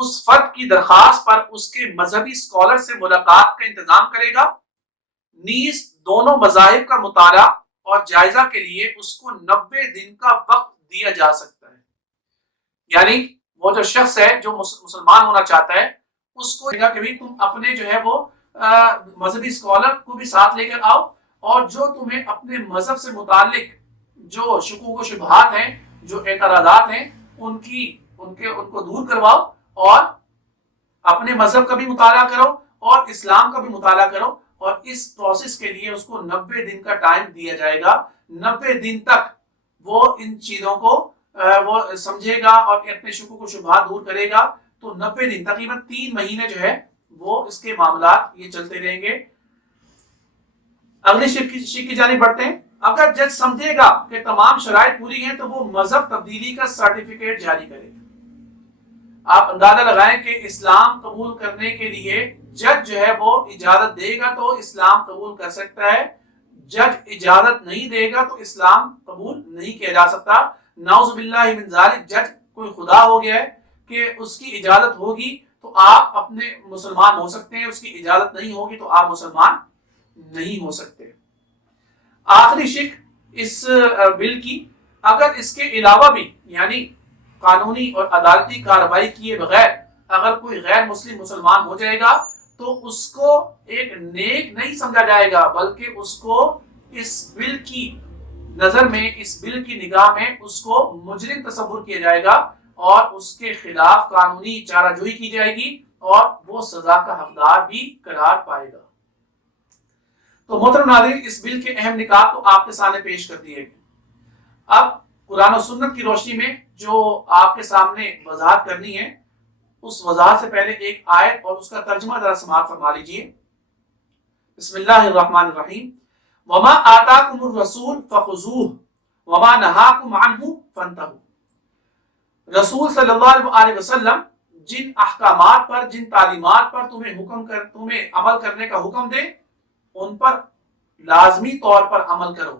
اس فرد کی درخواست پر اس کے مذہبی اسکالر سے ملاقات کا انتظام کرے گا، نیز دونوں مذاہب کا مطالعہ اور جائزہ کے لیے اس کو 90 دن کا وقت دیا جا سکتا ہے۔ یعنی وہ جو شخص ہے جو مسلمان ہونا چاہتا ہے اس کو کہ بھی تم اپنے جو ہے وہ مذہبی اسکالر کو بھی ساتھ لے کر آؤ، اور جو تمہیں اپنے مذہب سے متعلق جو شکوک و شبہات ہیں، جو اعتراضات ہیں، ان کو دور کرواؤ، اور اپنے مذہب کا بھی مطالعہ کرو اور اسلام کا بھی مطالعہ کرو، اور اس پروسیس کے لیے اس کو 90 دن کا ٹائم دیا جائے گا۔ 90 دن تک وہ ان چیزوں کو وہ سمجھے گا اور اپنے شکوک و شبہات دور کرے گا، تو 90 دن تقریباً 3 مہینے جو ہے وہ اس کے معاملات یہ چلتے رہیں گے۔ اگلی شک کی جانب بڑھتے ہیں۔ اگر جج سمجھے گا کہ تمام شرائط پوری ہیں تو وہ مذہب تبدیلی کا سرٹیفکیٹ جاری کرے گا۔ آپ اندازہ لگائیں کہ اسلام قبول کرنے کے لیے جج جو ہے وہ اجازت دے گا تو اسلام قبول کر سکتا ہے، جج اجازت نہیں دے گا تو اسلام قبول نہیں کیا جا سکتا۔ نعوذ باللہ من ذالک، جج کوئی خدا ہو گیا ہے کہ اس کی اجازت ہوگی تو آپ اپنے مسلمان ہو سکتے ہیں، اس کی اجازت نہیں ہوگی تو آپ مسلمان نہیں ہو سکتے۔ آخری شک اس بل کی، اگر اس کے علاوہ بھی یعنی قانونی اور عدالتی کارروائی کیے بغیر اگر کوئی غیر مسلم مسلمان ہو جائے گا تو اس کو ایک نیک نہیں سمجھا جائے گا، بلکہ اس کو اس بل کی نظر میں، اس بل کی نگاہ میں اس کو مجرم تصور کیا جائے گا اور اس کے خلاف قانونی چارہ جوئی کی جائے گی اور وہ سزا کا حقدار بھی قرار پائے گا۔ تو محترم ناظرین، اس بل کے اہم نکات تو آپ کے سامنے پیش کر دیے گئے۔ اب قرآن و سنت کی روشنی میں جو آپ کے سامنے وضاحت کرنی ہے، اس وضاحت سے پہلے ایک آیت اور اس کا ترجمہ ذرا سماعت فرما لیجیے۔ بسم اللہ الرحمن الرحیم، وما آتاکم الرسول فخذوہ وما نہاکم عنہ فانتہوا۔ رسول صلی اللہ علیہ وسلم جن احکامات پر، جن تعلیمات پر تمہیں عمل کرنے کا حکم دے ان پر لازمی طور پر عمل کرو،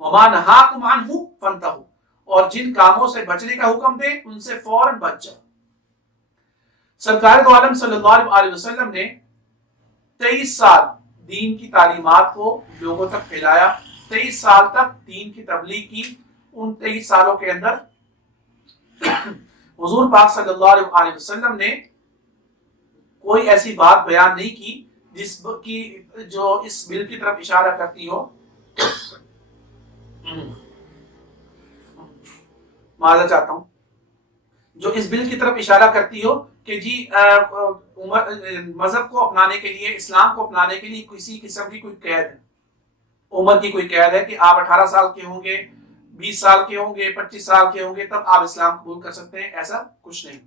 وما نہاکم عنہ فانتہوا، اور جن کاموں سے بچنے کا حکم دے ان سے فوراً بچ جاؤ۔ سرکار دو عالم صلی اللہ علیہ وسلم نے 23 سال دین کی تعلیمات کو لوگوں تک پھیلایا، 23 سال تک دین کی تبلیغ کی۔ ان 23 سالوں کے اندر حضور پاک صلی اللہ علیہ وسلم نے کوئی ایسی بات بیان نہیں کی جس کی جو اس بل کی طرف اشارہ کرتی ہو، معذرت چاہتا ہوں، جو اس بل کی طرف اشارہ کرتی ہو کہ جی مذہب کو اپنانے کے لیے، اسلام کو اپنانے کے لیے کسی قسم کی کوئی قید ہے، عمر کی کوئی قید ہے کہ آپ 18 سال کے ہوں گے، 20 سال کے ہوں گے، 25 سال کے ہوں گے تب آپ اسلام قبول کر سکتے ہیں، ایسا کچھ نہیں۔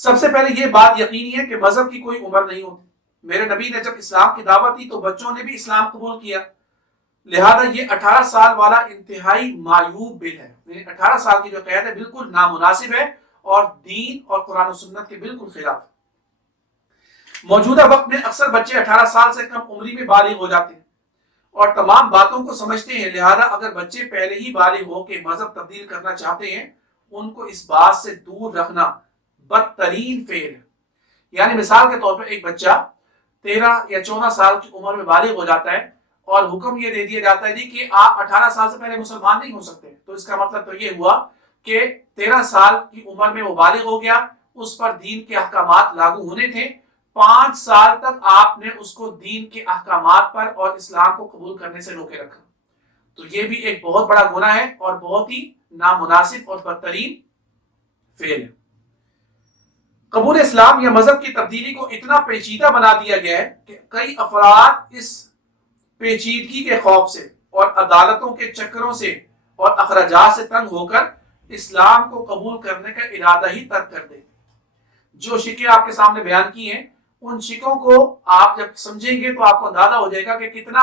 سب سے پہلے یہ بات یقینی ہے کہ مذہب کی کوئی عمر نہیں ہوتی۔ میرے نبی نے جب اسلام کی دعوت دی تو بچوں نے بھی اسلام قبول کیا، لہذا یہ 18 سال والا انتہائی معیوب بل ہے، 18 سال کی جو قید ہے بالکل نامناسب ہے اور دین اور قرآن و سنت کے بالکل خلاف۔ موجودہ وقت میں اکثر بچے 18 سال سے کم عمری میں بالغ ہو جاتے ہیں اور تمام باتوں کو سمجھتے ہیں، لہذا اگر بچے پہلے ہی بالغ ہو کے مذہب تبدیل کرنا چاہتے ہیں ان کو اس بات سے دور رکھنا بدترین فعل ہے۔ یعنی مثال کے طور پر ایک بچہ 13 یا 14 سال کی عمر میں بالغ ہو جاتا ہے اور حکم یہ دے دیا جاتا ہے کہ آپ 18 سال سے پہلے مسلمان نہیں ہو سکتے، تو اس کا مطلب تو یہ ہوا کہ 13 سال کی عمر میں وہ بالغ ہو گیا، اس پر دین کے احکامات لاگو ہونے تھے، 5 سال تک آپ نے اس کو دین کے احکامات پر اور اسلام کو قبول کرنے سے روکے رکھا، تو یہ بھی ایک بہت بڑا گناہ ہے اور بہت ہی نامناسب اور بدترین فعل ہے۔ قبول اسلام یا مذہب کی تبدیلی کو اتنا پیچیدہ بنا دیا گیا ہے کہ کئی افراد اس پیچیدگی کے خوف سے اور عدالتوں کے چکروں سے اور اخراجات سے تنگ ہو کر اسلام کو قبول کرنے کا ارادہ ہی ترک کر دیں۔ جو شکیں آپ کے سامنے بیان کی ہیں ان شکوں کو آپ جب سمجھیں گے تو آپ کو اندازہ ہو جائے گا کہ کتنا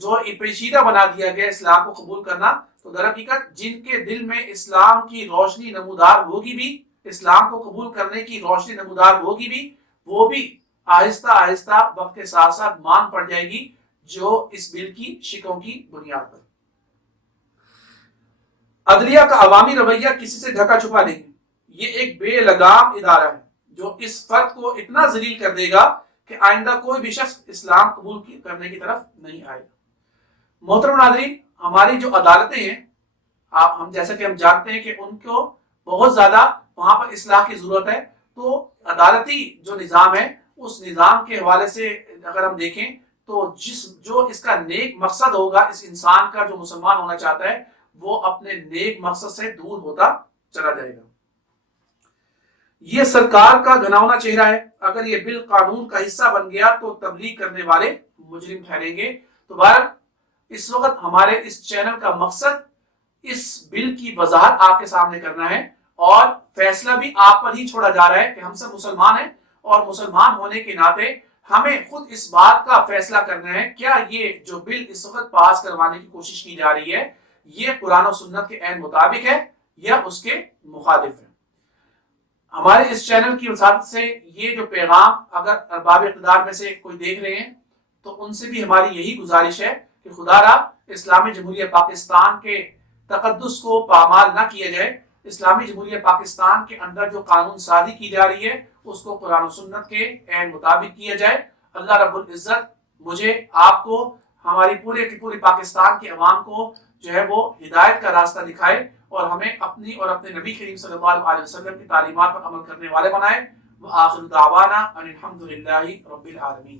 جو پیچیدہ بنا دیا گیا اسلام کو قبول کرنا۔ تو در حقیقت جن کے دل میں اسلام کی روشنی نمودار ہوگی بھی، اسلام کو قبول کرنے کی روشنی نمودار ہوگی بھی، وہ بھی آہستہ آہستہ وقت کے ساتھ ساتھ مان پڑ جائے گی جو اس بل کی شکوں کی بنیاد پر۔ عدلیہ کا عوامی رویہ کسی سے ڈھکا چھپا نہیں، یہ ایک بے لگام ادارہ ہے جو اس فرد کو اتنا ذلیل کر دے گا کہ آئندہ کوئی بھی شخص اسلام قبول کرنے کی طرف نہیں آئے گا۔ محترم ناظرین، ہماری جو عدالتیں ہیں، ہم جیسا کہ ہم جانتے ہیں کہ ان کو بہت زیادہ وہاں پر اصلاح کی ضرورت ہے، تو عدالتی جو نظام ہے اس نظام کے حوالے سے اگر ہم دیکھیں تو جو اس کا نیک مقصد ہوگا، اس انسان کا جو مسلمان ہونا چاہتا ہے، وہ اپنے نیک مقصد سے دور ہوتا چلا جائے گا۔ یہ سرکار کا گھناؤنا چہرہ ہے، اگر یہ بل قانون کا حصہ بن گیا تو تبلیغ کرنے والے مجرم ٹھہریں گے۔ تو بہرحال اس وقت ہمارے اس چینل کا مقصد اس بل کی وضاحت آپ کے سامنے کرنا ہے، اور فیصلہ بھی آپ پر ہی چھوڑا جا رہا ہے کہ ہم سب مسلمان ہیں، اور مسلمان ہونے کے ناطے ہمیں خود اس بات کا فیصلہ کرنا ہے کیا یہ جو بل اس وقت پاس کروانے کی کوشش کی جا رہی ہے یہ قرآن و سنت کے عین مطابق ہے یا اس کے مخالف ہے۔ ہمارے اس چینل کی وساطت سے یہ جو پیغام اگر ارباب اقتدار میں سے کوئی دیکھ رہے ہیں تو ان سے بھی ہماری یہی گزارش ہے کہ خدا را اسلامی جمہوریہ پاکستان کے تقدس کو پامال نہ کیا جائے، اسلامی جمہوریہ پاکستان کے اندر جو قانون سازی کی جا رہی ہے اس کو قرآن و سنت کے عین مطابق کیا جائے۔ اللہ رب العزت مجھے، آپ کو، ہماری پورے کی پوری پاکستان کے عوام کو جو ہے وہ ہدایت کا راستہ دکھائے، اور ہمیں اپنی اور اپنے نبی کریم صلی اللہ علیہ وسلم کی تعلیمات پر عمل کرنے والے بنائے۔ وآخر دعوانا ان الحمد للہ رب العالمین۔